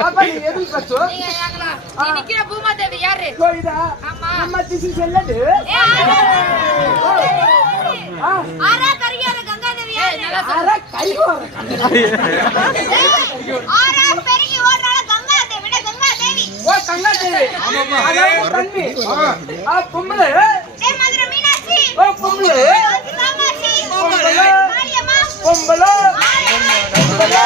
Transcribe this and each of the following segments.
பாப்பா நீ எதுக்கு கச்சோ நீங்க யாங்களா நீ நிக்கிற பூமாதேவி யாரு கோயிதா ஆமா நம்ம திசி செல்லது ஆரா கரியார கங்காதேவி யாரு ஆரா கையோர ஆரா பெருகி ஓடுறால கங்காதேவி கங்காதேவி ஓ கங்காதேவி ஆமாமா தண்ணி பொம்பளை ஏ மதுரை மீனாட்சி ஓ பொம்பளை காமாட்சி பொம்பளை காளியம்மா பொம்பளை பொம்பளை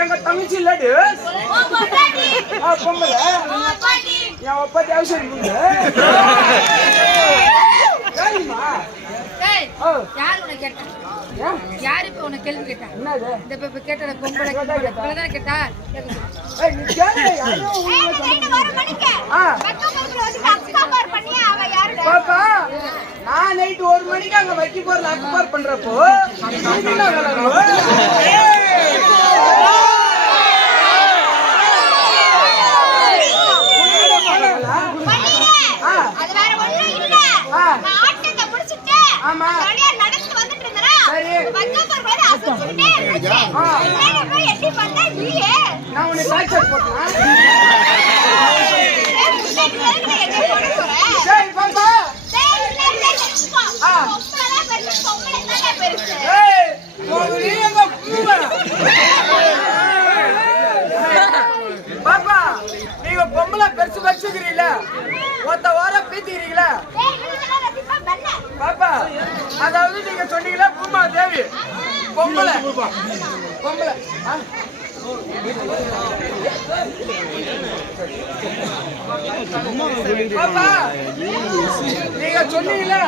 எங்க தங்கச்சி இல்லடி பொம்பளை என் ஒப்பாட்டி அவசரம் யாரு உனக்கு கேட்டா யாரு இப்ப உனக்கு கேள்வி கேட்டா என்னது இந்த இப்ப கேட்டத பொம்பளை கேட்டா கேட்டா ஏய் நீ கேளு பாப்பா நான் நைட் 1 மணிக்கு அங்க வைக்க போறல அக்பார் பண்றப்போ ஆமா நடந்து வந்துட்டு இருந்தா நான் உன்னை டார்ச்சர் போட்டேன் சரி பாப்பா பாப்பா நீங்க பொம்பளை பெருசு வச்சுக்கிறீங்களா ஒத்த வாரம் பீத்திக்கிறீங்களா பாப்பா அதாவது நீங்க சொன்னீங்களா பூமா தேவி பொம்பளை பொம்பளை பாப்பா நீங்க சொன்னீங்களா